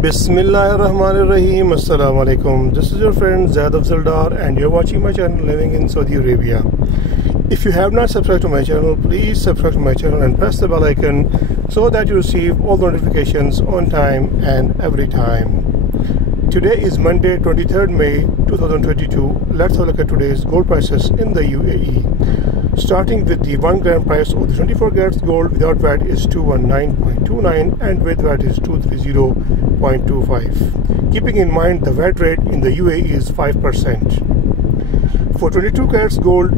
Bismillahirrahmanirrahim. Assalamu alaikum. This is your friend Zaid Afzaldar and you're watching my channel Living in Saudi Arabia. If you have not subscribed to my channel, please subscribe to my channel and press the bell icon so that you receive all the notifications on time and every time. Today is Monday, 23rd May 2022. Let's have a look at today's gold prices in the UAE. Starting with the 1 gram price of the 24 carats gold without VAT is 219.29 and with VAT is 230.25. Keeping in mind the VAT rate in the UAE is 5%. For 22 carats gold,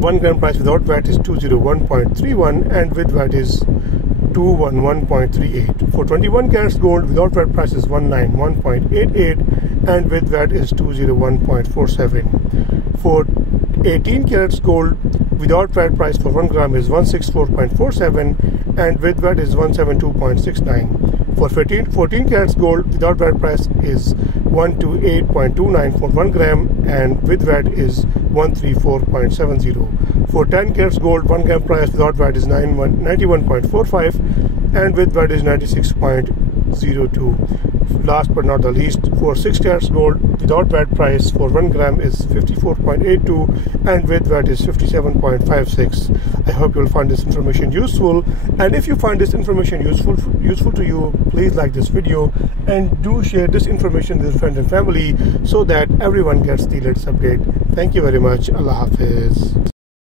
1 gram price without VAT is 201.31 and with VAT is 211.38. For 21 carats gold without VAT price is 191.88 and with VAT is 201.47. For 18 carats gold without VAT price for 1 gram is 164.47 and with VAT is 172.69. For 14 carats gold without VAT price is 128.29 for 1 gram and with VAT is 134.70. For 10 carats gold, 1 gram price without VAT is 91.45 and with VAT is 96.02. Last but not the least, for 6 carats gold without VAT price for 1 gram is 54.82 and with VAT is 57.56. I hope you will find this information useful, and if you find this information useful to you, please like this video and do share this information with friends and family so that everyone gets the latest update. Thank you very much. Allah Hafiz.